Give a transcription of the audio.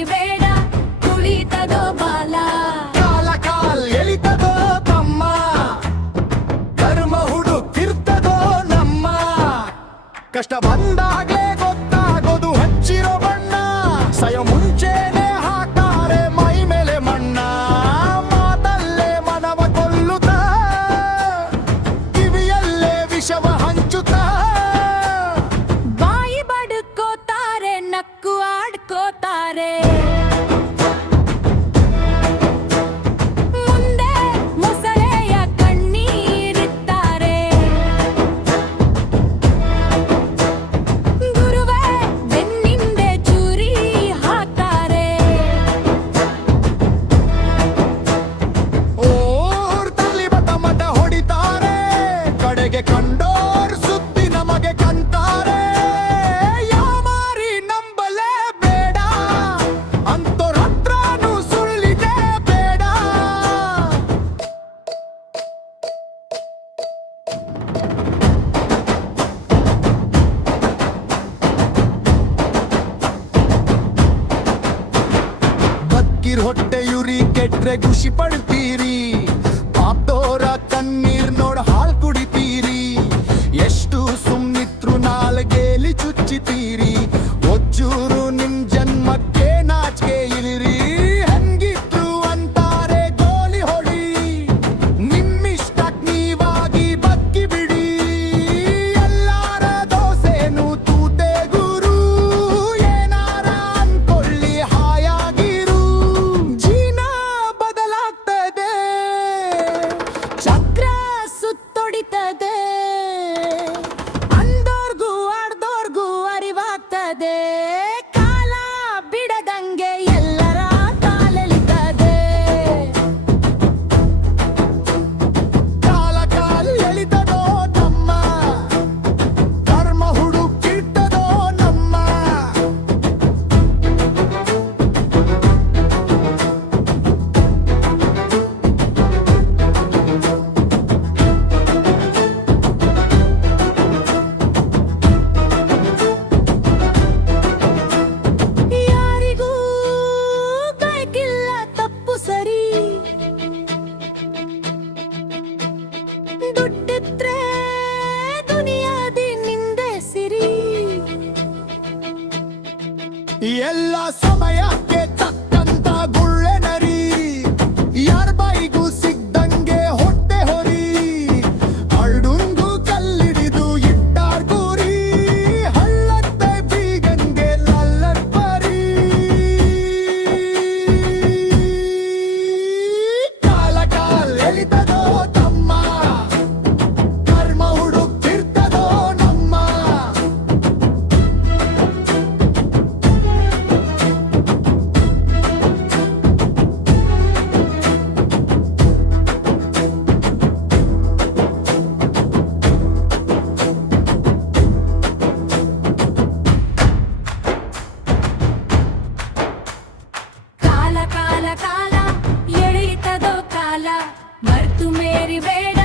ಮೇರಿ ಬೇಡ ತುಳಿತದೋ ಬಾಲ ಕಾಲ ಕಾಲ್ ಎಳಿತದೋ ತಮ್ಮ ಕರ್ಮ ಹುಡುಕಿರ್ತದೋ ನಮ್ಮ ಕಷ್ಟ ಬಂದಾಗ್ಲೇ ಗೊತ್ತಾಗೋದು ಹಚ್ಚಿರೋ ಬಣ್ಣ ಸಯ ಮುಂಚೆನೆ ಹಾಕ್ತಾರೆ ಮೈ ಮೇಲೆ ಮಣ್ಣ ಮಾತಲ್ಲೇ ಮನವ ಕೊಲ್ಲುತ್ತ ಕಿವಿಯಲ್ಲೇ ವಿಷವ ಹಂಚುತ್ತ ಬಾಯಿ ಬಡ್ಕೋತಾರೆ ನಕ್ಕು ಆಡ್ಕೋತಾರೆ ಮುಂದೆ ಮೊಸಳೆಯ ಕಣ್ಣೀರಿತ್ತಾರೆ ಗುರುವೇ ಬೆನ್ನಿಂದೆ ಚೂರಿ ಹಾಕ್ತಾರೆ ಓರ್ ತಲ್ಲಿ ಬತ ಮತ ಹೊಡಿತಾರೆ ಕಡೆಗೆ ಕಂಡೋರ್ ಸುದ್ದಿ ನಮಗೆ ಕಂತಾರೆ ಯಾಮಾರಿ ನಂಬಲೇ ಬೇಡ ಅಂತೋರ್ ಹತ್ರನೂ ಸುಳ್ಳಿದೆ ಬೇಡ ಬಕ್ಕಿರ್ ಹೊಟ್ಟೆಯುರಿ ಕೆಟ್ರೆ ಖುಷಿ ಪಡ್ತೀರಿ ಪಾಪ್ದೋರ ಕಣ್ಣೀರ್ ನೋಡ್ ಹಾಲ್ ಕುಡಿತೀರಿ ಎಷ್ಟು ಸುಮ್ನಿತ್ರು ನಾಲ್ಗೇಲಿ ಚುಚ್ಚಿತೀರಿ ಒಚ್ಚೂರು ನಿಮ್ ಜನ್ಮಕ್ಕೆ ನಾಚಿಕೆ ಇಲ್ಲಿರಿ ಹೆಂಗಿದ್ರು ಅಂತಾರೆ ಗೋಲಿ ಹೊಡಿ ನಿಮ್ಮಿಷ್ಟಕ್ ನೀವಾಗಿ ಬಕ್ಕಿ ಬಿಡಿ ಎಲ್ಲಾರ ದೋಸೆನು ತೂತೆ ಗುರು ಏನಾರ ಅನ್ಕೊಳ್ಳಿ ಹಾಯಾಗಿರು ಜೀನ ಬದಲಾಗ್ತದೆ ಚಕ್ರ ಸುತ್ತೊಡಿತದೆ ಅಂದೋರ್ಗೂ ಆಡ್ದೋರ್ಗೂ ಅರಿವಾಗ್ತದೆ ಕಾಲ ಬಿಡದಂಗೆ ಎಲ್ಲರ ಕಾಲೆಳಿತದೆ ಕಾಲ ಕಾಲ್ ಎಳಿತದೋ ತಮ್ಮ ಕರ್ಮ ಹುಡುಕಿರ್ತದೋ ನಮ್ಮ ಯಾರಿಗೂ ಬೇಕಿಲ್ಲ ತಪ್ಪು ಸರಿ ದುಡ್ಡಿದ್ರೆ ದುನಿಯಾದಿ ನಿಂದೆ ಸಿರಿ ಎಲ್ಲ ಸಮಯಕ್ಕೆ ತಕ್ಕಂತ ಗುಳ್ಳೆ ನರಿ ಯಾರ ಬಾಯಿಗೂ ಸಿಗ್ದಂಗೆ ಹೊಟ್ಟೆ ಹೊರಿ ಅಳ್ಡುಂಗು ಕಲ್ಲಿಡಿದು ಇಟ್ಟಾರ್ ಗುರಿ ಹಳ್ಳತ್ತೆ ಬೀಗಂಗೆ ಲಲ್ಲರ್ ಪರಿ ಕಾಲ ಕಾಲ್ ಎಳಿತದೋ ತಮ್ಮ ಕರ್ಮ ಹುಡುಕ್ತಿರ್ತದೋ ನಮ್ಮ ಕಾಲ ಕಾಲ ಕಾಲ ಎಳೆಯುತ್ತದೋ ಕಾಲ ಮರ್ತು ಮೇರಿ ಬೇಡ